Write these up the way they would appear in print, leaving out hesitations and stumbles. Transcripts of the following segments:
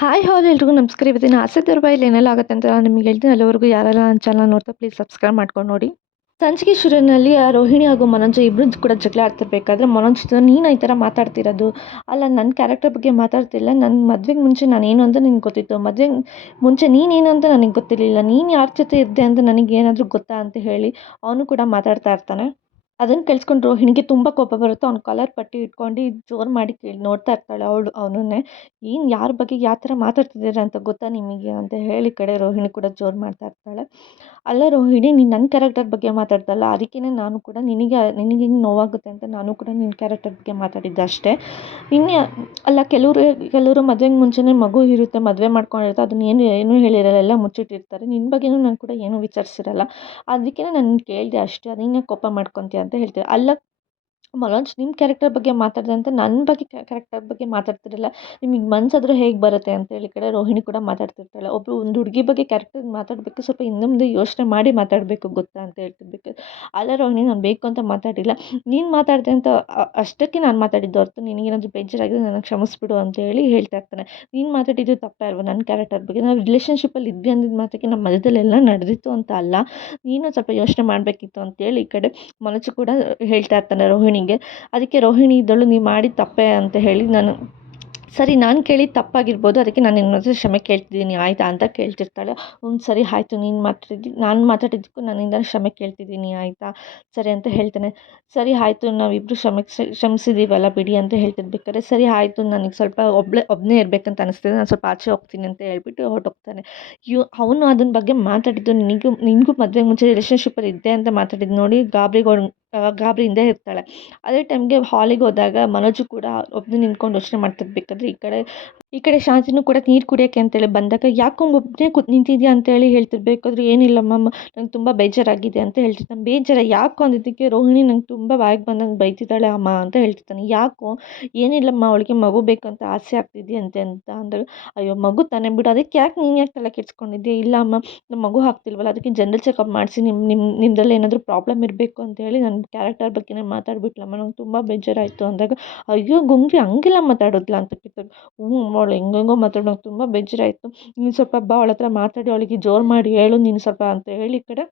Hi ಹಾಲ್ ಎಲ್ರಿಗೂ ನಮಸ್ಕಾರ. ಇವತ್ತಿನ ಆಸೆ ತರಬಾಯಲ್ಲಿ ಏನೆಲ್ಲ ಆಗುತ್ತೆ ಅಂತ ನಾನು ನಿಮ್ಗೆ ಹೇಳ್ತೀನಿ. ಅಲ್ಲಿವರೆಗೂ ಯಾರೆಲ್ಲ ನನ್ನ ಚಾನಲ್ ನೋಡ್ತಾ ಪ್ಲೀಸ್ ಸಬ್ಸ್ಕ್ರೈಬ್ ಮಾಡ್ಕೊಂಡು ನೋಡಿ. ಸಂಚಿಕೆ ಶುರುವಿನಲ್ಲಿ ಆ ರೋಹಿಣಿ ಹಾಗೂ ಮನೋಜ್ ಇಬ್ಬರು ಕೂಡ ಜಗಳ ಆಡ್ತಿರ್ಬೇಕಾದ್ರೆ ಮನೋಜ್ ನೀನು ಈ ಥರ ಮಾತಾಡ್ತಿರೋದು, ಅಲ್ಲ ನನ್ನ ಕ್ಯಾರೆಕ್ಟರ್ ಬಗ್ಗೆ ಮಾತಾಡ್ತಿಲ್ಲ, ನನ್ನ ಮದುವೆಗೆ ಮುಂಚೆ ನಾನೇನು ಅಂತ ನಿನ್ಗೆ ಗೊತ್ತಿತ್ತು, ಮದುವೆಗೆ ಮುಂಚೆ ನೀನೇನು ಅಂತ ನನಗೆ ಗೊತ್ತಿರಲಿಲ್ಲ, ನೀನು ಯಾರ ಜೊತೆ ಇದ್ದೆ ಅಂತ ನನಗೇನಾದರೂ ಗೊತ್ತಾ ಅಂತ ಹೇಳಿ ಅವನು ಕೂಡ ಮಾತಾಡ್ತಾ ಇರ್ತಾನೆ. ಅದನ್ನು ಕೇಳಿಸ್ಕೊಂಡು ರೋಹಿಣಿಗೆ ತುಂಬ ಕೋಪ ಬರುತ್ತೆ. ಅವ್ನ ಕಾಲರ್ ಪಟ್ಟಿ ಇಟ್ಕೊಂಡು ಜೋರು ಮಾಡಿ ನೋಡ್ತಾ ಇರ್ತಾಳೆ ಅವನನ್ನೇ. ಏನು ಯಾರ ಬಗ್ಗೆ ಯಾವ ಥರ ಮಾತಾಡ್ತಿದ್ದೀರಾ ಅಂತ ಗೊತ್ತಾ ನಿಮಗೆ ಅಂತ ಹೇಳಿ ಕಡೆ ರೋಹಿಣಿ ಕೂಡ ಜೋರು ಮಾಡ್ತಾ ಇರ್ತಾಳೆ. ಅಲ್ಲ ರೋಹಿಣಿ, ನೀನು ನನ್ನ ಕ್ಯಾರೆಕ್ಟರ್ ಬಗ್ಗೆ ಮಾತಾಡ್ದಲ್ಲ, ಅದಕ್ಕೇ ನಾನು ಕೂಡ ನಿನಗೆ ಹಿಂಗೆ ನೋವಾಗುತ್ತೆ ಅಂತ ನಾನು ಕೂಡ ನಿನ್ನ ಕ್ಯಾರೆಕ್ಟರ್ ಬಗ್ಗೆ ಮಾತಾಡಿದ್ದೆ ಅಷ್ಟೇ. ಇನ್ನೇ ಅಲ್ಲ, ಕೆಲವರು ಮದುವೆಗೆ ಮುಂಚೆನೇ ಮಗು ಇರುತ್ತೆ, ಮದುವೆ ಮಾಡ್ಕೊಂಡಿರ್ತಾರೆ, ಅದನ್ನ ಏನೂ ಹೇಳಿರಲ್ಲ, ಎಲ್ಲ ಮುಚ್ಚಿಟ್ಟಿರ್ತಾರೆ. ನಿನ್ನ ಬಗ್ಗೆನೂ ನಾನು ಕೂಡ ಏನೂ ವಿಚಾರಿಸಿರಲ್ಲ, ಅದಕ್ಕೆ ನಾನು ಕೇಳಿದೆ ಅಷ್ಟೇ, ಅದನ್ನೇ ಕೋಪ ಮಾಡ್ಕೊತೀಯ ಅಂತ ಹೇಳ್ತೀವಿ. ಅಲ್ಲ ಮನೋಜ್, ನಿಮ್ಮ ಕ್ಯಾರೆಕ್ಟರ್ ಬಗ್ಗೆ ಮಾತಾಡಿದೆ ಅಂತ ನನ್ನ ಬಗ್ಗೆ ಕ್ಯಾರೆಕ್ಟರ್ ಬಗ್ಗೆ ಮಾತಾಡ್ತಿರಲ್ಲ, ನಿಮಗೆ ಮನ್ಸಾದ್ರೂ ಹೇಗೆ ಬರುತ್ತೆ ಅಂತೇಳಿ ಕಡೆ ರೋಹಿಣಿ ಕೂಡ ಮಾತಾಡ್ತಿರ್ತಾಳೆ. ಒಂದು ಹುಡುಗಿ ಬಗ್ಗೆ ಕ್ಯಾರೆಕ್ಟರ್ ಮಾತಾಡಬೇಕು, ಸ್ವಲ್ಪ ಹಿಂದೆ ಮುಂದೆ ಯೋಚನೆ ಮಾಡಿ ಮಾತಾಡಬೇಕು ಗೊತ್ತಾ ಅಂತ ಹೇಳ್ತಿರ್ಬೇಕು. ಅಲ್ಲ ರೋಹಿಣಿ, ನಾನು ಬೇಕು ಅಂತ ಮಾತಾಡಿಲ್ಲ, ನೀನು ಮಾತಾಡಿದೆ ಅಂತ ಅಷ್ಟಕ್ಕೆ ನಾನು ಮಾತಾಡಿದ್ದು ಹೊರತು ನಿನಗೇನಾದರೂ ಬೇಜಾರಾಗಿದೆ ನನಗೆ ಕ್ಷಮಿಸ್ಬಿಡು ಅಂತ ಹೇಳಿ ಹೇಳ್ತಾ ಇರ್ತಾನೆ. ನೀನು ಮಾತಾಡಿದ್ದು ತಪ್ಪೇ ಅಲ್ವಾ ನನ್ನ ಕ್ಯಾರೆಕ್ಟರ್ ಬಗ್ಗೆ? ನಾವು ರಿಲೇಷನ್ಶಿಪ್ಪಲ್ಲಿ ಇದ್ವಿ ಅಂದಿದ್ದ ಮಾತ್ರಕ್ಕೆ ನಮ್ಮ ಮಧ್ಯದಲ್ಲೆಲ್ಲ ನಡೆದಿತ್ತು ಅಂತ ಅಲ್ಲ, ನೀನು ಸ್ವಲ್ಪ ಯೋಚನೆ ಮಾಡಬೇಕಿತ್ತು ಅಂತೇಳಿ ಈ ಕಡೆ ಮನೋಜ್ ಕೂಡ ಹೇಳ್ತಾ ಇರ್ತಾನೆ ರೋಹಿಣಿಗೆ. ಅದಕ್ಕೆ ರೋಹಿಣಿ ಇದ್ದಳು, ನೀ ಮಾಡಿದ ತಪ್ಪೇ ಅಂತ ಹೇಳಿ ನಾನು ಸರಿ, ನಾನು ಕೇಳಿದ್ದು ತಪ್ಪಾಗಿರ್ಬೋದು, ಅದಕ್ಕೆ ನಾನು ನಿನ್ನ ಹತ್ರ ಕ್ಷಮೆ ಕೇಳ್ತಿದ್ದೀನಿ ಆಯಿತಾ ಅಂತ ಕೇಳ್ತಿರ್ತಾಳೆ. ಸರಿ ಆಯಿತು, ನಾನು ಮಾತಾಡಿದ್ದಕ್ಕೂ ನನ್ನಿಂದ ಕ್ಷಮೆ ಕೇಳ್ತಿದ್ದೀನಿ ಆಯಿತಾ, ಸರಿ ಅಂತ ಹೇಳ್ತಾನೆ. ಸರಿ ಆಯಿತು, ನಾವಿಬ್ಬರು ಕ್ಷಮಿಸಿದ್ದೀವಲ್ಲ ಬಿಡಿ ಅಂತ ಹೇಳ್ತಿರ್ಬೇಕಾದ್ರೆ, ಸರಿ ಆಯಿತು, ನನಗೆ ಸ್ವಲ್ಪ ಒಬ್ಬನೇ ಇರಬೇಕಂತ ಅನಿಸ್ತಿದೆ, ನಾನು ಸ್ವಲ್ಪ ಆಚೆ ಹೋಗ್ತೀನಿ ಅಂತ ಹೇಳ್ಬಿಟ್ಟು ಹೊರಟೋಗ್ತಾನೆ. ಅವನು ಅದನ್ನ ಬಗ್ಗೆ ಮಾತಾಡಿದ್ದು ನಿನಗೂ ಮದುವೆಗೆ ಮುಂಚೆ ರಿಲೇಷನ್ಶಿಪ್ಪಲ್ಲಿ ಇದ್ದೆ ಅಂತ ಮಾತಾಡಿದ್ದು ನೋಡಿ ಗಾಬರಿ ಹಿಂದೆ ಇರ್ತಾಳೆ. ಅದೇ ಟೈಮ್ಗೆ ಹಾಲಿಗೆ ಹೋದಾಗ ಮನೋಜು ಕೂಡ ಒಬ್ಬನೇ ನಿಂತ್ಕೊಂಡು ಯೋಚನೆ ಮಾಡ್ತಿರ್ಬೇಕಾದ್ರೆ ಈ ಕಡೆ ಶಾಂತಿನೂ ಕೂಡ ನೀರು ಕುಡಿಯೋಕ್ಕೆ ಅಂತೇಳಿ ಬಂದಾಗ, ಒಬ್ಬನೇ ನಿಂತಿದ್ಯಾ ಅಂತೇಳಿ ಹೇಳ್ತಿರ್ಬೇಕಾದ್ರೆ, ಏನಿಲ್ಲ ಮ್ಯಾಮ್, ನಂಗೆ ತುಂಬ ಬೇಜಾರಾಗಿದೆ ಅಂತ ಹೇಳ್ತಿರ್ತಾನೆ. ಬೇಜಾರ ಯಾಕೋ ಅಂದಿದ್ದಕ್ಕೆ ರೋಹಿಣಿ ನಂಗೆ ತುಂಬ ಬಾಯಿಗೆ ಬಂದಂಗೆ ಬೈತಿದ್ದಾಳೆ ಅಮ್ಮ ಅಂತ ಹೇಳ್ತಿರ್ತಾನೆ. ಯಾಕೋ? ಏನಿಲ್ಲಮ್ಮ, ಅವಳಿಗೆ ಮಗು ಬೇಕಂತ ಆಸೆ ಆಗ್ತಿದೆಯಂತೆ ಅಂತ ಅಂದಾಗ, ಅಯ್ಯೋ ಮಗು ತಾನೇ ಬಿಡು, ಅದಕ್ಕೆ ನೀನು ಯಾಕೆ ತಲೆ ಕೆಡ್ಸ್ಕೊಂಡಿದ್ದೆ? ಇಲ್ಲ ಅಮ್ಮ, ನಮ್ಮ ಮಗು ಆಗ್ತಿಲ್ವಲ್ಲ, ಅದಕ್ಕೆ ಜನರಲ್ ಚೆಕಪ್ ಮಾಡಿಸಿ ನಿಮ್ಮದ್ರಲ್ಲಿ ಏನಾದರೂ ಪ್ರಾಬ್ಲಮ್ ಇರಬೇಕು ಅಂತೇಳಿ ನನ್ನ ಕ್ಯಾರೆಕ್ಟರ್ ಬಗ್ಗೆನೇ ಮಾತಾಡ್ಬಿಟ್ಲಮ್ಮ, ನಂಗೆ ತುಂಬ ಬೇಜಾರಾಯಿತು ಅಂದಾಗ, ಅಯ್ಯೋ ಗುಂಗ್ರಿ, ಹಂಗೆಲ್ಲ ಮಾತಾಡೋದ್ಲ ಅಂತ ಕೇಳ್ತಾರೆ. ಅವಳು ಹೆಂಗೆಂಗೋ ಮಾತಾಡೋ, ನಂಗೆ ತುಂಬ ಬೇಜಾರಾಯಿತು, ನೀನು ಸ್ವಲ್ಪ ಬಾ ಅವಳ ಹತ್ರ ಮಾತಾಡಿ ಅವಳಿಗೆ ಜೋರು ಮಾಡಿ ಹೇಳು ನೀನು ಸ್ವಲ್ಪ ಅಂತ ಹೇಳಿ ಈ ಕಡೆ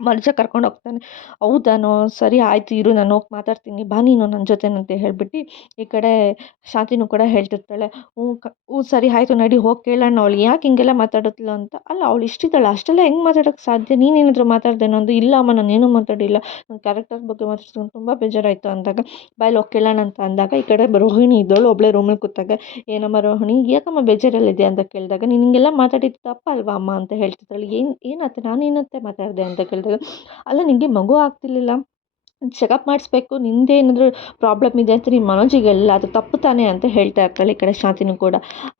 ಮನುಜ ಕರ್ಕೊಂಡು ಹೋಗ್ತಾನೆ. ಹೌದಾನೋ, ಸರಿ ಆಯಿತು ಇರು, ನಾನು ಹೋಗಿ ಮಾತಾಡ್ತೀನಿ, ಬಾ ನೀನು ನನ್ನ ಜೊತೆನಂತ ಹೇಳ್ಬಿಟ್ಟು ಈ ಕಡೆ ಶಾಂತಿನೂ ಕೂಡ ಹೇಳ್ತಿರ್ತಾಳೆ. ಸರಿ ಆಯಿತು ನಡಿ, ಹೋಗಿ ಕೇಳೋಣ ಅವಳು ಯಾಕೆ ಹಿಂಗೆಲ್ಲ ಮಾತಾಡುತ್ತಲ್ಲ ಅಂತ. ಅಲ್ಲ, ಅವಳು ಇಷ್ಟಿದ್ದಾಳೆ, ಅಷ್ಟೆಲ್ಲ ಹೆಂಗೆ ಮಾತಾಡೋಕ್ಕೆ ಸಾಧ್ಯ? ನೀನೇನಾದರೂ ಮಾತಾಡ್ದೇನೋ ಅಂದು. ಇಲ್ಲ ಅಮ್ಮ, ನಾನೇನು ಮಾತಾಡಿಲ್ಲ, ನನ್ನ ಕ್ಯಾರೆಕ್ಟರ್ ಬಗ್ಗೆ ಮಾತಾಡ್ಕೊಂಡು ತುಂಬ ಬೇಜಾರಾಯಿತು ಅಂದಾಗ, ಬಾಯಲ್ಲಿ ಹೋಗಿ ಕೇಳೋಣ ಅಂತ ಅಂದಾಗ ಈ ಕಡೆ ರೋಹಿಣಿ ಇದ್ದವಳು ಒಬ್ಬಳೇ ರೂಮಲ್ಲಿ ಕೂತಾಗ, ಏನಮ್ಮ ರೋಹಿಣಿ, ಯಾಕಮ್ಮ ಬೇಜಾರಲ್ಲಿದೆ ಅಂತ ಕೇಳಿದಾಗ, ನೀನು ಹಿಂಗೆಲ್ಲ ಮಾತಾಡಿದ್ದು ತಪ್ಪಲ್ವಾ ಅಮ್ಮ ಅಂತ ಹೇಳ್ತಿದ್ದಾಳೆ. ಏನಾಯ್ತು, ನಾನೇನಂತೆ ಮಾತಾಡಿದೆ ಅಂತ ಕೇಳಿದಾಗ, ಅಲ್ಲ ನಿನಗೆ ಮಗು ಆಗ್ತಿರ್ಲಿಲ್ಲ, ಚೆಕಪ್ ಮಾಡಿಸ್ಬೇಕು, ನಿಂದೇನಾದರೂ ಪ್ರಾಬ್ಲಮ್ ಇದೆ ಅಂತ ನಿಮ್ಮ ಮನೋಜಿಗೆ ಹೇಳಿಲ್ಲ, ಅದು ತಪ್ಪು ತಾನೇ ಅಂತ ಹೇಳ್ತಾ ಇರ್ತಾಳೆ ಈ ಕಡೆ ಶಾಂತಿನೂ ಕೂಡ.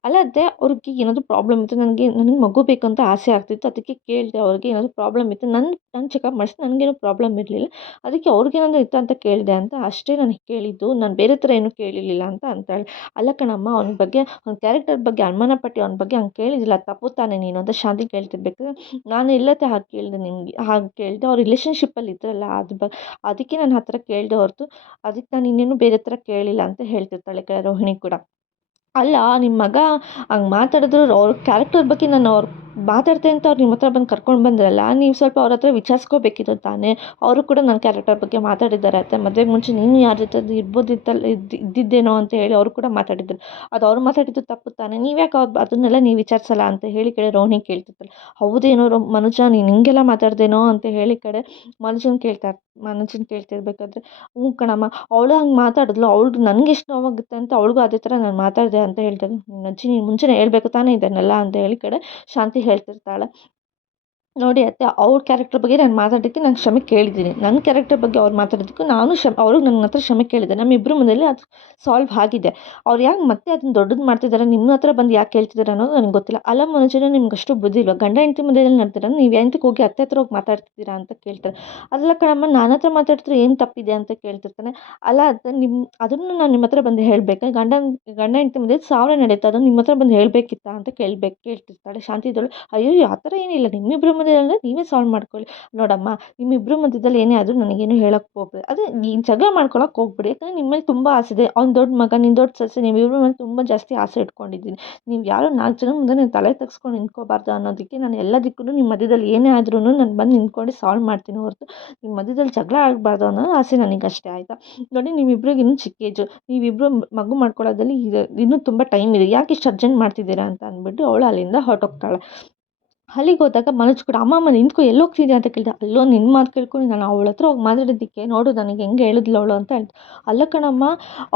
ಅಲ್ಲದೆ ಅವ್ರಿಗೆ ಏನಾದರೂ ಪ್ರಾಬ್ಲಮ್ ಇತ್ತು, ನನಗೆ ಮಗು ಬೇಕಂತ ಆಸೆ ಆಗ್ತಿತ್ತು, ಅದಕ್ಕೆ ಕೇಳಿದೆ, ಅವ್ರಿಗೆ ಏನಾದರೂ ಪ್ರಾಬ್ಲಮ್ ಇತ್ತು, ನಾನು ಚೆಕಪ್ ಮಾಡಿಸಿ ನನಗೇನು ಪ್ರಾಬ್ಲಮ್ ಇರಲಿಲ್ಲ, ಅದಕ್ಕೆ ಅವ್ರಿಗೇನಾದರೂ ಇತ್ತು ಅಂತ ಕೇಳಿದೆ ಅಂತ ಅಷ್ಟೇ ನನಗೆ ಕೇಳಿದ್ದು, ನಾನು ಬೇರೆ ಥರ ಏನೂ ಕೇಳಿರಲಿಲ್ಲ ಅಂತ ಅಂತಾಳೆ. ಅಲ್ಲ ಕಣಮ್ಮ, ಅವ್ನ ಬಗ್ಗೆ, ಅವ್ನ ಕ್ಯಾರೆಕ್ಟರ್ ಬಗ್ಗೆ ಅನುಮಾನ ಪಟ್ಟು ಅವನ ಬಗ್ಗೆ ಹಂಗೆ ಕೇಳಿದಿಲ್ಲ, ತಪ್ಪು ತಾನೇ ನೀನು ಅಂತ ಶಾಂತಿ ಕೇಳ್ತಿರ್ಬೇಕಾದ್ರೆ, ನಾನು ಎಲ್ಲತ್ತೆ ಹಾಗೆ ಕೇಳಿದೆ ನಿಮಗೆ, ಹಾಗೆ ಕೇಳಿದೆ, ಅವ್ರು ರಿಲೇಷನ್ಶಿಪ್ಪಲ್ಲಿ ಇದ್ರಲ್ಲ ಅದಕ್ಕೆ ನಾನು ಆ ಥರ ಕೇಳಿದೆ ಹೊರತು ಅದಕ್ಕೆ ನಾನು ಇನ್ನೇನು ಬೇರೆ ಥರ ಕೇಳಿಲ್ಲ ಅಂತ ಹೇಳ್ತಿರ್ತಾಳೆ ರೋಹಿಣಿ ಕೂಡ. ಅಲ್ಲ, ನಿಮ್ಮ ಮಗ ಹಂಗೆ ಮಾತಾಡಿದ್ರು, ಅವ್ರ ಕ್ಯಾರೆಕ್ಟರ್ ಬಗ್ಗೆ ನಾನು ಮಾತಾಡ್ತೆ ಅಂತ ಅವ್ರು ನಿಮ್ಮ ಹತ್ರ ಬಂದು ಕರ್ಕೊಂಡು ಬಂದ್ರಲ್ಲ, ನೀವು ಸ್ವಲ್ಪ ಅವ್ರ ಹತ್ರ ವಿಚಾರಿಸ್ಕೋಬೇಕಿತ್ತು ತಾನೇ. ಅವರು ಕೂಡ ನನ್ನ ಕ್ಯಾರೆಕ್ಟರ್ ಬಗ್ಗೆ ಮಾತಾಡಿದ್ದಾರೆ ಅತ್ತೆ, ಮದುವೆಗೆ ಮುಂಚೆ ನೀನು ಯಾರ ಜೊತೆ ಇದ್ದಿದ್ದೇನೋ ಅಂತ ಹೇಳಿ ಅವರು ಕೂಡ ಮಾತಾಡಿದ್ರು, ಅದು ಅವ್ರು ಮಾತಾಡಿದ್ದು ತಪ್ಪು ತಾನೇ, ನೀವ್ಯಾಕೆ ಅದನ್ನೆಲ್ಲ ನೀವು ವಿಚಾರಿಸಲ್ಲ ಅಂತ ಹೇಳಿ ರೋಹಿಣಿ ಕೇಳ್ತಿರ್ತಾರೆ. ಹೌದೇನೋ ಮನುಜ, ನೀನು ಹಿಂಗೆಲ್ಲ ಮಾತಾಡ್ದೇನೋ ಅಂತ ಹೇಳಿ ಮನುಜನ್ ಕೇಳ್ತಿರ್ಬೇಕಾದ್ರೆ, ಕಣಮ್ಮ, ಅವಳು ಹಂಗೆ ಮಾತಾಡಿದ್ಲು, ಅವಳು ನನಗೆ ಎಷ್ಟು ನೋವಾಗುತ್ತೆ ಅಂತ ಅವಳಿಗೂ ಅದೇ ಥರ ನಾನು ಮಾತಾಡಿದೆ ಅಂತ ಹೇಳ್ತಾರೆ. ನಿನ್ನ ಅಜ್ಜಿ ನೀನು ಮುಂಚೆನೇ ಹೇಳ್ಬೇಕು ತಾನೇ ಇದನ್ನೆಲ್ಲ ಅಂತ ಹೇಳಿ ಶಾಂತಿ ಹೇಳ್ತಿರ್ತಾಳೆ. ನೋಡಿ ಅತ್ತೆ, ಅವ್ರ ಕ್ಯಾರೆಕ್ಟರ್ ಬಗ್ಗೆ ನಾನು ಮಾತಾಡಿದ್ದಕ್ಕೆ ನಾನು ಕ್ಷಮೆ ಕೇಳಿದ್ದೀನಿ, ನನ್ನ ಕ್ಯಾರೆಕ್ಟರ್ ಬಗ್ಗೆ ಅವ್ರು ಮಾತಾಡಿದ್ದಕ್ಕೂ ನಾನು ಅವರು ನನ್ನ ಹತ್ರ ಕ್ಷಮೆ ಕೇಳಿದೆ, ನಮ್ಮಿಬ್ಬರ ಮನೇಲಿ ಅದು ಸಾಲ್ವ್ ಆಗಿದೆ. ಅವ್ರು ಯಾಕೆ ಮತ್ತೆ ಅದನ್ನ ದೊಡ್ಡದು ಮಾಡ್ತಿದ್ದಾರೆ, ನಿಮ್ಮ ಹತ್ರ ಬಂದು ಯಾಕೆ ಕೇಳ್ತಿದ್ದಾರೆ ಅನ್ನೋದು ನನಗೆ ಗೊತ್ತಿಲ್ಲ. ಅಲ್ಲ ಮನುಜನೇ, ನಿಮ್ಗೆ ಅಷ್ಟು ಬುದ್ಧಿ ಇಲ್ವಾ? ಗಂಡ ಹೆಂಡತಿ ಮಧ್ಯದಲ್ಲಿ ನಡೆದಿರ ನೀವು ಎಂತಕ್ಕೆ ಹೋಗಿ ಅತ್ತೆ ಹತ್ರ ಹೋಗಿ ಮಾತಾಡ್ತಿದ್ದೀರಾ ಅಂತ ಕೇಳ್ತಾರೆ. ಅಲ್ಲ ಕಣಮ್ಮ, ನನ್ನ ಹತ್ರ ಮಾತಾಡ್ತಿದ್ರೆ ಏನು ತಪ್ಪಿದೆ ಅಂತ ಕೇಳ್ತಿರ್ತಾನೆ. ಅಲ್ಲ ಅದನ್ನು ನಾನು ನಿಮ್ಮ ಹತ್ರ ಬಂದು ಹೇಳಬೇಕಾ? ಗಂಡ ಹೆಂಡತಿ ಮಧ್ಯೆ ಸಾವಿರ ನಡೆಯುತ್ತೆ, ಅದನ್ನು ನಿಮ್ಮ ಹತ್ರ ಬಂದು ಹೇಳಬೇಕಿತ್ತಾ ಅಂತ ಕೇಳ್ತಿರ್ತಾಳೆ ಶಾಂತಿ ಇದ್ದಳು. ಅಯ್ಯೋ, ಆ ಥರ ಏನಿಲ್ಲ, ನಿಮ್ಮಿಬ್ಬರ ಮುಂದೆ ಅಂದರೆ ನೀವೇ ಸಾಲ್ವ್ ಮಾಡ್ಕೊಳ್ಳಿ. ನೋಡಮ್ಮ ನಿಮ್ಮಿಬ್ಬರ ಮಧ್ಯದಲ್ಲಿ ಏನೇ ಆದರೂ ನನಗೇನು ಹೇಳಕ್ಕೆ ಹೋಗ್ಬೇಡಿ, ಅದೇ ಈ ಜಗಳ ಮಾಡ್ಕೊಳಕ್ಕೆ ಹೋಗ್ಬೇಡಿ. ಯಾಕಂದರೆ ನಿಮ್ಮ ಮೇಲೆ ತುಂಬ ಆಸೆ ಇದೆ. ಅವ್ನು ದೊಡ್ಡ ಮಗ, ನೀನು ದೊಡ್ಡ ಸೊಸೆ, ನೀವಿಬ್ಬರ ಮೇಲೆ ತುಂಬ ಜಾಸ್ತಿ ಆಸೆ ಇಟ್ಕೊಂಡಿದ್ದೀನಿ. ನೀವು ಯಾರೋ 4 ಜನ ಮುಂದೆ ನೀವು ತಲೆ ತಗ್ಸ್ಕೊಂಡು ನಿಂತ್ಕೋಬಾರ್ದು ಅನ್ನೋದಕ್ಕೆ ನಾನು ಎಲ್ಲದಕ್ಕೂ ನಿಮ್ಮ ಮಧ್ಯದಲ್ಲಿ ಏನೇ ಆದ್ರೂ ನಾನು ಬಂದು ನಿಂತ್ಕೊಂಡು ಸಾಲ್ವ್ ಮಾಡ್ತೀನಿ ಹೊರತು ನಿಮ್ಮ ಮಧ್ಯದಲ್ಲಿ ಜಗಳ ಆಗಬಾರ್ದು ಅನ್ನೋ ಆಸೆ ನನಗಷ್ಟೇ, ಆಯಿತಾ? ನೋಡಿ ನಿಮ್ಮಿಬ್ರಿಗೆ ಇನ್ನೂ ಚಿಕ್ಕ ಏಜು, ನೀವಿಬ್ಬರು ಮಗು ಮಾಡ್ಕೊಳ್ಳೋದ್ರಲ್ಲಿ ಇನ್ನೂ ತುಂಬ ಟೈಮ್ ಇದೆ, ಯಾಕೆ ಇಷ್ಟು ಅರ್ಜೆಂಟ್ ಮಾಡ್ತಿದ್ದೀರಾ ಅಂತ ಅಂದ್ಬಿಟ್ಟು ಅವಳು ಅಲ್ಲಿಂದ ಹೊರಟೋಗ್ತಾಳೆ. ಅಲ್ಲಿಗೆ ಹೋದಾಗ ಮನೋಜ್ ಕೂಡ ಅಮ್ಮ ನಿಂತ್ಕೊ ಎಲ್ಲಿ ಹೋಗ್ತಿದ್ಯಾ ಅಂತ ಕೇಳಿದೆ. ಅಲ್ಲೋ ನಿನ್ನ ಮಾತು ಕೇಳ್ಕೊಂಡು ನಾನು ಅವಳ ಹತ್ರ ಹೋಗಿ ಮಾತಾಡಿದ್ದಕ್ಕೆ ನೋಡು ನನಗೆ ಹೆಂಗೆ ಹೇಳಿದ್ಲು ಅವಳು ಅಂತ ಹೇಳ್ತು. ಅಲ್ಲ ಕಣಮ್ಮ,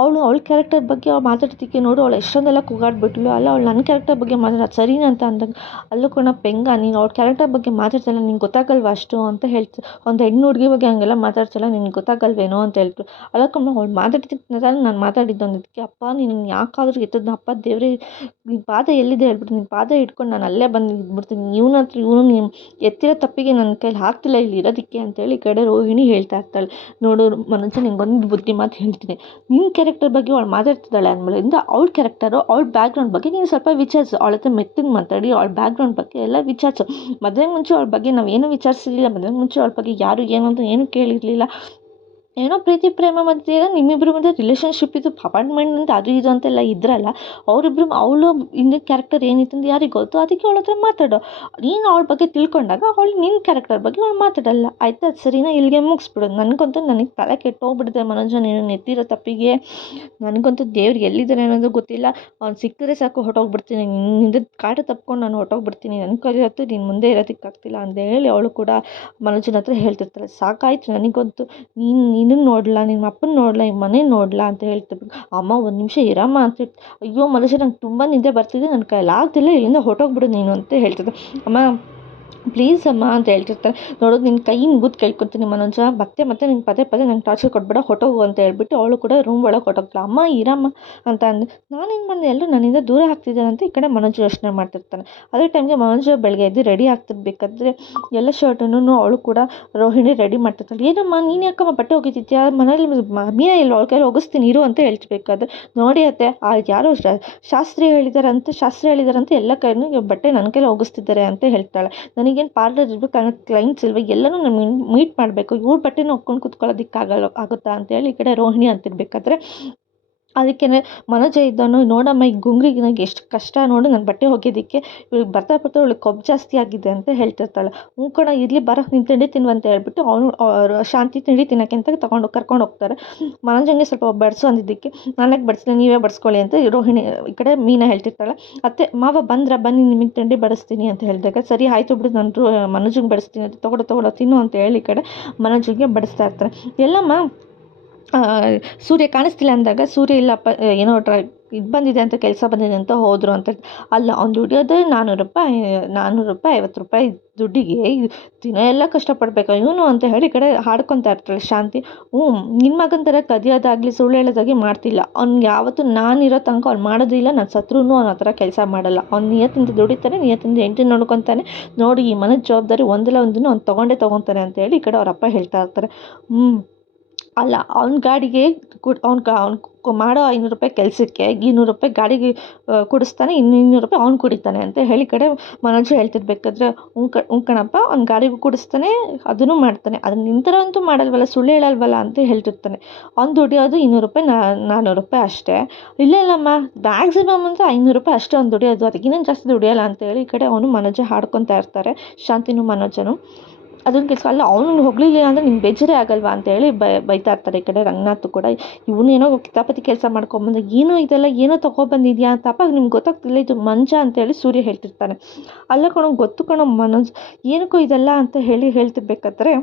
ಅವಳ ಕ್ಯಾರೆಕ್ಟರ್ ಬಗ್ಗೆ ಅವ್ಳು ಮಾತಾಡ್ತಿದ್ದಕ್ಕೆ ನೋಡು ಅವಳು ಎಷ್ಟೊಂದೆಲ್ಲ ಕೂಗಾಡ್ಬಿಟ್ಲು, ಅಲ್ಲ ಅವಳು ನನ್ನ ಕ್ಯಾರೆಕ್ಟರ್ ಬಗ್ಗೆ ಮಾತಾಡೋದು ಸರಿನಾ ಅಂತ ಅಂದಾಗ, ಅಲ್ಲೂ ಕಣ ಪೆಂಗ ನೀನು ಅವಳ ಕ್ಯಾರೆಕ್ಟರ್ ಬಗ್ಗೆ ಮಾತಾಡ್ತಲ್ಲ, ನಿಂಗೆ ಗೊತ್ತಾಗಲ್ವ ಅಷ್ಟು ಅಂತ ಹೇಳ್ತು. ಒಂದು ಹೆಣ್ಣು ಹುಡುಗಿ ಬಗ್ಗೆ ಹಂಗೆಲ್ಲ ಮಾತಾಡ್ತಲ್ಲ, ನಿನ್ಗೆ ಗೊತ್ತಾಗಲ್ವೇನೋ ಅಂತ ಹೇಳ್ತು. ಅಲ್ಲಕ್ಕಮ್ಮ ಅವಳು ಮಾತಾಡ್ತಿದ್ದ ನಾನು ಮಾತಾಡಿದ್ದು ಅಂದಿದ್ದಕ್ಕೆ, ಅಪ್ಪ ನೀನು ಯಾಕಾದ್ರೂ ಎತ್ತದ್ನ ಅಪ್ಪ ದೇವ್ರೇ, ನಿನ್ನ ಪಾದ ಎಲ್ಲಿದೆ ಹೇಳ್ಬಿಟ್ಟು ನಿನ್ನ ಪಾದ ಇಟ್ಕೊಂಡು ನಾನು ಅಲ್ಲೇ ಬಂದು ಇದ್ಬಿಡ್ತೀನಿ, ಇವನು ನೀವು ಎತ್ತಿರೋ ತಪ್ಪಿಗೆ ನನ್ನ ಕೈಲಿ ಆಗ್ತಿಲ್ಲ ಇಲ್ಲಿ ಇರೋದಕ್ಕೆ ಅಂತೇಳಿ ಈ ಕಡೆ ರೋಹಿಣಿ ಹೇಳ್ತಾ ಇರ್ತಾಳೆ. ನೋಡು ಮನೋಜ ನಿಂಗೊಂದು ಬುದ್ಧಿ ಮಾತು ಹೇಳ್ತೀನಿ, ನಿನ್ನ ಕ್ಯಾರೆಕ್ಟರ್ ಬಗ್ಗೆ ಅವಳು ಮಾತಾಡ್ತಿದ್ದಾಳೆ ಅಂದಮೇಲಿಂದ ಅವಳ ಕ್ಯಾರೆಕ್ಟರು ಅವಳ ಬ್ಯಾಕ್ಗ್ರೌಂಡ್ ಬಗ್ಗೆ ನೀನು ಸ್ವಲ್ಪ ವಿಚಾರಿಸು, ಅವಳ ಹತ್ರ ಮೆತ್ತಗೆ ಮಾತಾಡಿ ಅವಳ ಬ್ಯಾಕ್ಗ್ರೌಂಡ್ ಬಗ್ಗೆ ಎಲ್ಲ ವಿಚಾರಿಸು. ಮದುವೆಗೆ ಮುಂಚೆ ಅವಳ ಬಗ್ಗೆ ನಾವೇನು ವಿಚಾರಿಸಿರಲಿಲ್ಲ, ಮದುವೆಗೆ ಮುಂಚೆ ಅವಳ ಬಗ್ಗೆ ಯಾರು ಏನು ಅಂತ ಏನೂ ಕೇಳಿರಲಿಲ್ಲ. ಏನೋ ಪ್ರೀತಿ ಪ್ರೇಮ ಮಧ್ಯೆ ನಿಮ್ಮಿಬ್ಬರ ಮಧ್ಯೆ ರಿಲೇಷನ್ಶಿಪ್ ಇದು, ಅಪಾರ್ಟ್ಮೆಂಟ್ ಅಂತ ಅದು ಇದು ಅಂತೆಲ್ಲ ಇದ್ರಲ್ಲ, ಅವರಿಬ್ಬರು ಅವಳು ಹಿಂದಿನ ಕ್ಯಾರೆಕ್ಟರ್ ಏನಿತ್ತು ಅಂತ ಯಾರಿಗೆ ಗೊತ್ತು, ಅದಕ್ಕೆ ಅವಳ ಹತ್ರ ಮಾತಾಡೋ. ನೀನು ಅವಳ ಬಗ್ಗೆ ತಿಳ್ಕೊಂಡಾಗ ಅವಳು ನಿನ್ನ ಕ್ಯಾರೆಕ್ಟರ್ ಬಗ್ಗೆ ಅವಳು ಮಾತಾಡಲ್ಲ, ಆಯಿತಾ? ಸರಿನಾ? ಇಲ್ಲಿಗೆ ಮುಗಿಸ್ಬಿಡೋದು. ನನಗಂತೂ ನನಗೆ ತಲೆ ಕೆಟ್ಟೋಗ್ಬಿಡುತ್ತೆ ಮನೋಜ, ನೀನು ಎತ್ತಿರೋ ತಪ್ಪಿಗೆ ನನಗಂತೂ ದೇವ್ರು ಎಲ್ಲಿದ್ದಾನೆ ಅನ್ನೋದು ಗೊತ್ತಿಲ್ಲ. ಅವ್ನು ಸಿಕ್ಕಿದ್ರೆ ಸಾಕು ಹೊರಟೋಗ್ಬಿಡ್ತೀನಿ, ನಿಂದ ಕಾಟ ತಪ್ಕೊಂಡು ನಾನು ಹೊರಟೋಗ್ಬಿಡ್ತೀನಿ, ನನ್ನ ಕೈಯತ್ತು ನೀನು ಮುಂದೆ ಇರೋದಕ್ಕಾಗ್ತಿಲ್ಲ ಅಂತ ಹೇಳಿ ಅವಳು ಕೂಡ ಮನೋಜನ ಹತ್ರ ಹೇಳ್ತಿರ್ತಾಳೆ. ಸಾಕಾಯಿತು ನನಗಂತೂ, ನಿನ್ನನ್ನು ನೋಡಲ್ಲ, ನಿಮ್ಮ ಅಪ್ಪನ ನೋಡಲ್ಲ, ಈ ಮನೆ ನೋಡಲ್ಲ ಅಂತ ಹೇಳ್ತಿರ್ಬೇಕು. ಅಮ್ಮ ಒಂದು ನಿಮಿಷ ಇರಮ್ಮ ಅಂತ ಅಯ್ಯೋ ಮನೋಜ ನಂಗೆ ತುಂಬ ನಿದ್ದೆ ಬರ್ತಿದೆ, ನನ್ನ ಕೈಯಲ್ಲಿ ಆಗ್ತಿಲ್ಲ, ಇಲ್ಲಿಂದ ಹೊರಟೋಗ್ಬಿಡು ನೀನು ಅಂತ ಹೇಳ್ತಿದ್ದೆ. ಅಮ್ಮ ಪ್ಲೀಸ್ ಅಮ್ಮ ಅಂತ ಹೇಳ್ತಿರ್ತಾರೆ. ನೋಡೋದು ನಿನ್ನ ಕೈ ಮುಗಿದು ಕೇಳ್ಕೊತೀನಿ ಮನೋಜ, ಮತ್ತೆ ನಿನ್ನ ಪದೇ ನಂಗೆ ಟಾರ್ಚರ್ ಕೊಡಬೇಡ, ಹೊರಟೋಗು ಅಂತ ಹೇಳ್ಬಿಟ್ಟು ಅವಳು ಕೂಡ ರೂಮ್ ಒಳಗೆ ಹೊರಟೋಗ್ತಾಳೆ. ಅಮ್ಮ ಇರಮ್ಮ ಅಂತ ಅಂದು ನಾನೇನು ಮಾಡಿದೆ, ಎಲ್ಲರೂ ನನ್ನಿಂದ ದೂರ ಆಗ್ತಿದ್ದಾರೆ ಅಂತ ಈ ಕಡೆ ಮನೋಜ್ ಯೋಚನೆ ಮಾಡ್ತಿರ್ತಾನೆ. ಅದೇ ಟೈಮ್ಗೆ ಮನೋಜ್ ಬೆಳಗ್ಗೆ ಎದ್ದು ರೆಡಿ ಆಗ್ತಿರ್ಬೇಕಾದ್ರೆ ಎಲ್ಲ ಶರ್ಟನ್ನು ಅವಳು ಕೂಡ ರೋಹಿಣಿ ರೆಡಿ ಮಾಡ್ತಿರ್ತಾಳೆ. ಏನಮ್ಮ ನೀನು ಯಾಕಮ್ಮ ಬಟ್ಟೆ ಒಗಿತಿದ್ಯಾ, ಮನೇಲಿ ಮೀನಾ ಇಲ್ಲ ಅವಳ ಕೈಲಿ ಒಗಿಸ್ತೀನಿ ಇರು ಅಂತ ಹೇಳ್ತಿರ್ಬೇಕಾದ್ರೆ, ನೋಡಿ ಅತ್ತೆ ಯಾರೋ ಶಾಸ್ತ್ರಿ ಹೇಳಿದಾರಂತೆ ಎಲ್ಲ ಕೈನೂ ಬಟ್ಟೆ ನನ್ನ ಕೈಲಿ ಒಗಿಸ್ತಿದ್ದಾರೆ ಅಂತ ಹೇಳ್ತಾಳೆ. ನನಗೇನು ಪಾರ್ಲರ್ ಇರಬೇಕು ಅನ್ನೋ ಕ್ಲೈಂಟ್ಸ್ ಇಲ್ವ, ಎಲ್ಲನೂ ನಾನು ಮೀಟ್ ಮಾಡಬೇಕು, ಇವ್ರ ಬಟ್ಟೆನ ಒಪ್ಕೊಂಡು ಆಗುತ್ತಾ ಅಂತೇಳಿ ಈ ಕಡೆ ರೋಹಿಣಿ ಅಂತಿರ್ಬೇಕಾದ್ರೆ, ಅದಕ್ಕೆ ಮನೋಜ ಇದ್ದವನು ನೋಡಮ್ಮ ಈ ಗುಂಗ್ರಿಗೆ ನನಗೆ ಎಷ್ಟು ಕಷ್ಟ ನೋಡು ನನ್ನ ಬಟ್ಟೆ ಒಗೆಯೋದಕ್ಕೆ, ಇವ್ಳಿಗೆ ಬರ್ತಾ ಇವಳಿಗೆ ಕೊಬ್ಬು ಜಾಸ್ತಿ ಆಗಿದೆ ಅಂತ ಹೇಳ್ತಿರ್ತಾಳೆ. ಕಣ ಇರಲಿ ಬರೋ ನೀನು ತಿಂಡಿ ತಿನ್ನುವಂತ ಹೇಳ್ಬಿಟ್ಟು ಅವನು ಶಾಂತಿ ತಿಂಡಿ ತಿನ್ನೋಕ್ಕೆ ಅಂತ ಕರ್ಕೊಂಡು ಹೋಗ್ತಾರೆ. ಮನೋಜಂಗೆ ಸ್ವಲ್ಪ ಬಡಿಸು ಅಂದಿದ್ದಕ್ಕೆ, ನಾಲ್ಕು ಬಡಿಸ್ತೀನಿ ನೀವೇ ಬಡಿಸ್ಕೊಳ್ಳಿ ಅಂತ ರೋಹಿಣಿ ಈ ಕಡೆ ಮೀನಾ ಹೇಳ್ತಿರ್ತಾಳೆ. ಅತ್ತೆ ಮಾವ ಬನ್ನಿ ನಿಮಗೆ ತಿಂಡಿ ಬಡಿಸ್ತೀನಿ ಅಂತ ಹೇಳಿದಾಗ, ಸರಿ ಆಯಿತು ಬಿಡು ನಾನು ಮನೋಜಂಗೆ ಬಡಿಸ್ತೀನಿ ಅಂತ ತಗೊಳ್ಳೋ ತಿನ್ನು ಅಂತ ಹೇಳಿ ಈ ಕಡೆ ಮನೋಜಂಗೆ ಬಡಿಸ್ತಾ ಇರ್ತಾರೆ. ಎಲ್ಲಮ್ಮ ಸೂರ್ಯ ಕಾಣಿಸ್ತಿಲ್ಲ ಅಂದಾಗ, ಸೂರ್ಯ ಇಲ್ಲಪ್ಪ ಏನೋ ಇದು ಬಂದಿದೆ ಅಂತ, ಕೆಲಸ ಬಂದಿದೆ ಅಂತ ಹೋದರು ಅಂತ. ಅಲ್ಲ ಅವ್ನು ದುಡಿಯೋದೇ ₹400 ₹50 ದುಡ್ಡಿಗೆ ದಿನ ಎಲ್ಲ ಕಷ್ಟಪಡಬೇಕು ಇವನು ಅಂತ ಹೇಳಿ ಈ ಕಡೆ ಹಾಡ್ಕೊತಾ ಇರ್ತಾಳೆ ಶಾಂತಿ. ನಿನ್ನ ಮಗನ ಥರ ಕದಿಯೋದಾಗಲಿ ಸುಳ್ಳು ಹೇಳೋದಾಗಿ ಮಾಡ್ತಿಲ್ಲ, ಅವ್ನಿಗೆ ಯಾವತ್ತೂ ನಾನಿರೋ ತನಕ ಅವ್ನು ಮಾಡೋದಿಲ್ಲ, ನಾನು ಸತ್ರೂ ಅವ್ನು ಆ ಥರ ಕೆಲಸ ಮಾಡಲ್ಲ. ಅವ್ನು ನಿಯತ್ತಿಂದ ದುಡಿತಾನೆ, ನಿಯತ್ತಿಂದ ಹೆಂಡತಿ ನೋಡ್ಕೊತಾನೆ, ನೋಡಿ ಈ ಮನದ ಜವಾಬ್ದಾರಿ ಒಂದಲ್ಲ ಒಂದನ್ನು ಅವ್ನು ತೊಗೊತಾನೆ ಅಂತ ಹೇಳಿ ಈ ಕಡೆ ಅವ್ರ ಅಪ್ಪ ಹೇಳ್ತಾ ಇರ್ತಾರೆ. ಅಲ್ಲ ಅವ್ನ ಗಾಡಿಗೆ ಅವ್ನು ಮಾಡೋ ₹500 ಕೆಲಸಕ್ಕೆ ₹200 ಗಾಡಿಗೆ ಕುಡಿಸ್ತಾನೆ, ಇನ್ನು ₹200 ಅವ್ನು ಕುಡಿತಾನೆ ಅಂತ ಹೇಳಿ ಕಡೆ ಮನೋಜ್ ಹೇಳ್ತಿರ್ಬೇಕಾದ್ರೆ, ಕಣಪ್ಪ ಅವ್ನ ಗಾಡಿಗೂ ಕುಡಿಸ್ತಾನೆ ಅದನ್ನು ಮಾಡ್ತಾನೆ, ಅದನ್ನ ನಿನ್ನ ಥರ ಅಂತೂ ಮಾಡಲ್ವಲ್ಲ, ಸುಳ್ಳು ಹೇಳಲ್ವಲ್ಲ ಅಂತ ಹೇಳ್ತಿರ್ತಾನೆ. ಅವ್ನು ದುಡಿಯೋದು ₹200 ₹400 ಅಷ್ಟೇ. ಇಲ್ಲಮ್ಮ ಮ್ಯಾಕ್ಸಿಮಮ್ ಅಂದರೆ ₹500 ಅಷ್ಟೇ ಅವ್ನು ದುಡಿಯೋದು, ಅದಕ್ಕಿಂತ ಜಾಸ್ತಿ ದುಡಿಯೋಲ್ಲ ಅಂತ ಹೇಳಿ ಈ ಕಡೆ ಅವನು ಮನೋಜ ಹಾಡ್ಕೊತಾ ಇರ್ತಾರೆ. ಶಾಂತಿನೂ ಮನೋಜನು ಅದನ್ನು ಕೆಲಸ ಅಲ್ಲ, ಅವನು ಹೋಗಲಿಲ್ಲ ಅಂದರೆ ನಿಂಗೆ ಬೇಜಾರೇ ಆಗಲ್ವಾ ಅಂತೇಳಿ ಬೈತಾ ಇರ್ತಾರೆ. ಈ ಕಡೆ ರಂಗನಾಥ್ ಕೂಡ ಇವನೇನೋ ಕಿತಾಪತಿ ಕೆಲಸ ಮಾಡ್ಕೊಂಬಂದ, ಏನೋ ತೊಗೊಬಂದಿದ್ಯಾ ಅಂತ, ಅಪ್ಪ ನಿಮ್ಗೆ ಗೊತ್ತಾಗ್ತಿಲ್ಲ ಇದು ಮಂಜ ಅಂತೇಳಿ ಸೂರ್ಯ ಹೇಳ್ತಿರ್ತಾನೆ. ಅಲ್ಲ ಕಣೋ ಗೊತ್ತು ಕಣೋ ಮನೋಜ್, ಏನಕ್ಕೋ ಇದೆಲ್ಲ ಅಂತ ಹೇಳ್ತಿರ್ಬೇಕಾದ್ರೆ,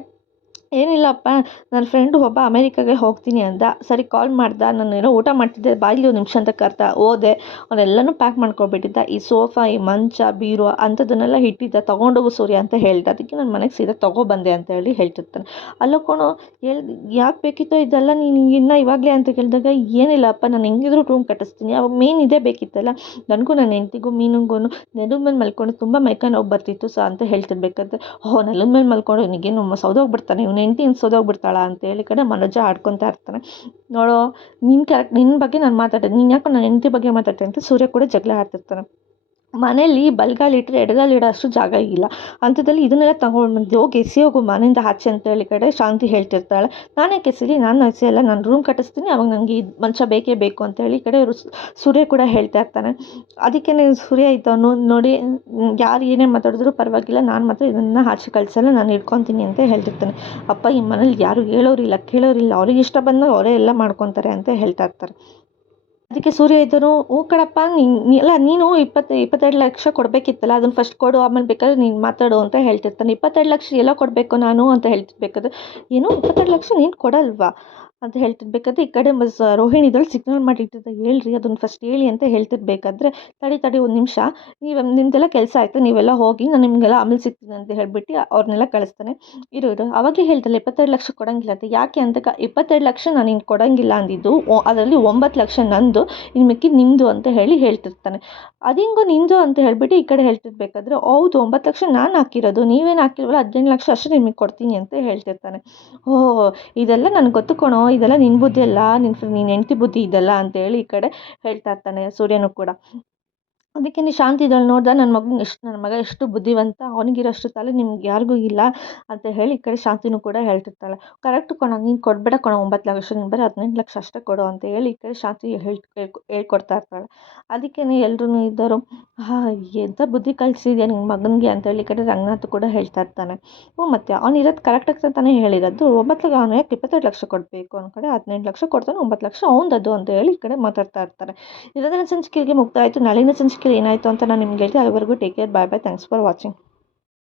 ಏನಿಲ್ಲಪ್ಪ ನನ್ನ ಫ್ರೆಂಡು ಒಬ್ಬ ಅಮೇರಿಕಾಗೆ ಹೋಗ್ತೀನಿ ಅಂದ, ಸರಿ ಕಾಲ್ ಮಾಡ್ದೆ, ನಾನು ಏನೋ ಊಟ ಮಾಡ್ತಿದ್ದೆ ಬಾಯಿಲಿ ಒಂದು ನಿಮಿಷ ಅಂತ ಕರ್ತಾ ಹೋದೆ, ಅವನ್ನೆಲ್ಲನೂ ಪ್ಯಾಕ್ ಮಾಡ್ಕೊಬಿಟ್ಟಿದ್ದ, ಈ ಸೋಫಾ ಈ ಮಂಚ ಬೀರು ಅಂಥದ್ದನ್ನೆಲ್ಲ ಇಟ್ಟಿದ್ದ, ತೊಗೊಂಡೋಗು ಸೂರ್ಯ ಅಂತ ಹೇಳ್ದೆ, ಅದಕ್ಕೆ ನಾನು ಮನೆಗೆ ಸೀದಾ ತೊಗೊಬಂದೆ ಅಂತ ಹೇಳಿ ಹೇಳ್ತಿರ್ತಾನೆ. ಅಲ್ಲ ಕಣೋ ಯಾಕೆ ಬೇಕಿತ್ತೋ ಇದೆಲ್ಲ ನೀನು ಇನ್ನೂ ಇವಾಗಲೇ ಅಂತ ಕೇಳಿದಾಗ, ಏನಿಲ್ಲಪ್ಪ ನಾನು ಹೆಂಗಿದ್ರು ರೂಮ್ ಕಟ್ಟಿಸ್ತೀನಿ, ಅವಾಗ ಮೇನ್ ಇದೇ ಬೇಕಿತ್ತಲ್ಲ ನನಗೂ ನನ್ನ ಹೆಂಡ್ತಿಗೂ ಮೀನುಗೂ ನೆಲದ ಮೇಲೆ ಮಲ್ಕೊಂಡು ತುಂಬ ಮೈಕೈ ನೋವು ಬರ್ತಿತ್ತು ಅಂತ ಹೇಳ್ತಿರ್ಬೇಕಾದ್ರೆ, ನೆಲದ ಮೇಲೆ ಮಲ್ಕೊಂಡು ಇವನಿಗೇನು ಸೌದೋಗ್ಬಿಡ್ತಾನೆ, ಇವನು ಹೆಂಡ್ತಿ ಸೋದೋಗ್ಬಿಡ್ತಾಳ ಅಂತೇಳಿ ಕಡೆ ಮನೋಜ ಆಡ್ಕೊತಾ ಇರ್ತಾನೆ. ನೋಡೋ ನಿನ್ನ ಬಗ್ಗೆ ನಾನು ಮಾತಾಡೋದು, ನೀನು ಯಾಕೋ ನನ್ನ ಹೆಂಡ್ತಿ ಬಗ್ಗೆ ಮಾತಾಡ್ತೀನಿ ಅಂತ ಸೂರ್ಯ ಕೂಡ ಜಗಳ ಆಡ್ತಿರ್ತಾನೆ. ಮನೇಲಿ ಬಲಗಾಲಿಟ್ರೆ ಎಡಗಾಲಿಡೋ ಅಷ್ಟು ಜಾಗ ಇಲ್ಲ. ಅಂಥದ್ರಲ್ಲಿ ಇದನ್ನೆಲ್ಲ ತಗೊಂಡು ಬಂದು ಹೋಗಿ ಎಸೆಯೋಗು ಮನೆಯಿಂದ ಆಚೆ ಅಂತೇಳಿ ಕಡೆ ಶಾಂತಿ ಹೇಳ್ತಿರ್ತಾಳೆ. ನಾನ್ಯಾಕೆ ಎಸೀಲಿ, ನಾನು ಎಸೆಯಲ್ಲ, ನಾನು ರೂಮ್ ಕಟ್ಟಿಸ್ತೀನಿ, ಅವಾಗ ನನಗೆ ಈ ಮಂಚ ಬೇಕೇ ಬೇಕು ಅಂತೇಳಿ ಈ ಕಡೆ ಸೂರ್ಯ ಕೂಡ ಹೇಳ್ತಾ ಇರ್ತಾನೆ. ಅದಕ್ಕೇ ಸೂರ್ಯ ಇದ್ದವನು ನೋಡಿ ಯಾರು ಏನೇ ಮಾತಾಡಿದ್ರು ಪರವಾಗಿಲ್ಲ, ನಾನು ಮಾತ್ರ ಇದನ್ನು ಆಚೆ ಕಳಿಸಲ್ಲ, ನಾನು ಇಟ್ಕೊತೀನಿ ಅಂತ ಹೇಳ್ತಿರ್ತಾನೆ. ಅಪ್ಪ ಈ ಮನೇಲಿ ಯಾರು ಹೇಳೋರಿಲ್ಲ ಕೇಳೋರಿಲ್ಲ, ಅವ್ರಿಗೆ ಇಷ್ಟ ಬಂದಾಗ ಅವರೇ ಎಲ್ಲ ಮಾಡ್ಕೊತಾರೆ ಅಂತ ಹೇಳ್ತಾ ಇರ್ತಾರೆ. ಅದಕ್ಕೆ ಸೂರ್ಯ ಇದ್ದನು, ಹ್ಞೂ ಕಣಪ್ಪ, ಅಲ್ಲ ನೀನು 22 ಲಕ್ಷ ಕೊಡಬೇಕಿತ್ತಲ್ಲ, ಅದನ್ನು ಫಸ್ಟ್ ಕೊಡು, ಆಮೇಲೆ ಬೇಕಾದ್ರೆ ನೀನು ಮಾತಾಡು ಅಂತ ಹೇಳ್ತಿರ್ತಾನೆ. 22 ಲಕ್ಷ ಎಲ್ಲ ಕೊಡಬೇಕು ನಾನು ಅಂತ ಹೇಳ್ತಿರ್ಬೇಕಾದ್ರೆ, ಏನು 22 ಲಕ್ಷ ನೀನು ಕೊಡಲ್ವಾ ಅಂತ ಹೇಳ್ತಿರ್ಬೇಕಾದ್ರೆ, ಈ ಕಡೆ ರೋಹಿಣಿ ಇದ್ರಲ್ಲಿ ಸಿಗ್ನಲ್ ಮಾಡಿಟ್ಟಿದ್ದೆ, ಹೇಳ್ರಿ ಅದನ್ನು ಫಸ್ಟ್ ಹೇಳಿ ಅಂತ ಹೇಳ್ತಿರ್ಬೇಕಾದ್ರೆ, ತಡಿ ಒಂದು ನಿಮಿಷ, ನಿಮ್ದೆಲ್ಲ ಕೆಲಸ ಆಯಿತು, ನೀವೆಲ್ಲ ಹೋಗಿ, ನಾನು ನಿಮಗೆಲ್ಲ ಆಮೇಲೆ ಸಿಗ್ತೀನಿ ಅಂತ ಹೇಳ್ಬಿಟ್ಟು ಅವ್ರನ್ನೆಲ್ಲ ಕಳಿಸ್ತಾನೆ. ಇರು ಅವಾಗೇ ಹೇಳ್ದಲ್ಲ 22 ಲಕ್ಷ ಕೊಡೋಂಗಿಲ್ಲ ಅಂತ, ಯಾಕೆ ಅಂತ 22 ಲಕ್ಷ ನಾನು ನಿನ್ಗೆ ಕೊಡೋಂಗಿಲ್ಲ ಅಂದಿದ್ದು, ಅದರಲ್ಲಿ 9 ಲಕ್ಷ ನಂದು, ಇನ್ನು ಮಿಕ್ಕಿದ್ದು ನಿಮ್ಮದು ಅಂತ ಹೇಳ್ತಿರ್ತಾನೆ. ಅದಿಂಗೋ ನಿಂದು ಅಂತ ಹೇಳ್ಬಿಟ್ಟು ಈ ಕಡೆ ಹೇಳ್ತಿರ್ಬೇಕಾದ್ರೆ, ಹೌದು 9 ಲಕ್ಷ ನಾನು ಹಾಕಿರೋದು, ನೀವೇನು ಹಾಕಿಲ್ವಲ್ಲ, 18 ಲಕ್ಷ ಅಷ್ಟೇ ನಿಮಗೆ ಕೊಡ್ತೀನಿ ಅಂತ ಹೇಳ್ತಿರ್ತಾನೆ. ಓಹ್, ಇದೆಲ್ಲ ನನಗೆ ಗೊತ್ತು ಕಣೋ, ಇದೆಲ್ಲ ನಿನ್ನ ಬುದ್ಧಿ ಅಲ್ಲ, ನಿನ್ನ ಹೆಂಡತಿ ಬುದ್ಧಿ ಇದೆಲ್ಲ ಅಂತೇಳಿ ಈ ಕಡೆ ಹೇಳ್ತಾ ಇರ್ತಾನೆ ಸೂರ್ಯನು ಕೂಡ. ಅದಕ್ಕೆ ಶಾಂತಿ ಇದ್ರಲ್ಲಿ ನೋಡ್ದೆ, ನನ್ನ ಮಗ ಎಷ್ಟು ಬುದ್ಧಿವಂತ, ಅವನಿಗಿರೋಷ್ಟು ತಲೆ ನಿಮ್ಗೆ ಯಾರಿಗೂ ಇಲ್ಲ ಅಂತ ಹೇಳಿ ಈ ಕಡೆ ಶಾಂತಿನೂ ಕೂಡ ಹೇಳ್ತಿರ್ತಾಳೆ. ಕರೆಕ್ಟ್ ಕಣೋ, ನೀನು ಕೊಡಬೇಡ ಕಣೋ 9 ಲಕ್ಷ, ನೀನು ಬರೀ 18 ಲಕ್ಷ ಅಷ್ಟೇ ಕೊಡು ಅಂತ ಹೇಳಿ ಈ ಕಡೆ ಶಾಂತಿ ಹೇಳ್ಕೊಡ್ತಾ ಇರ್ತಾಳೆ. ಅದಕ್ಕೇ ಎಲ್ಲರೂ ಇದ್ದರು, ಎಂಥ ಬುದ್ಧಿ ಕಲಿಸಿದ್ಯಾ ನಿನ್ನ ಮಗನಿಗೆ ಅಂತೇಳಿ ಈ ಕಡೆ ರಂಗನಾಥ್ ಕೂಡ ಹೇಳ್ತಾ ಇರ್ತಾನೆ. ಹ್ಞೂ ಮತ್ತೆ ಅವನಿರೋದು ಕರೆಕ್ಟಾಗಿ ತಾನೇ ಹೇಳಿರೋದು, 9 ಲಕ್ಷ ಅವನು ಯಾಕೆ 22 ಲಕ್ಷ ಕೊಡಬೇಕು, ಒಂದು ಕಡೆ 18 ಲಕ್ಷ ಕೊಡ್ತಾನೆ, 9 ಲಕ್ಷ ಅವನದದು ಅಂತ ಹೇಳಿ ಈ ಕಡೆ ಮಾತಾಡ್ತಾ ಇರ್ತಾರೆ. ಇದರ ಸಂಚಿಕೆಗೆ ಮುಕ್ತಾಯ ಆಯಿತು. ನಾಳಿನ ಸಂಚಿಕೆಯಲ್ಲಿ ಏನಾಯಿತು ಅಂತ ನಾನು ನಿಮ್ಗೆ ಹೇಳ್ತೀನಿ. ಅಲ್ಲಿವರೆಗೂ take care, bye bye, thanks for watching.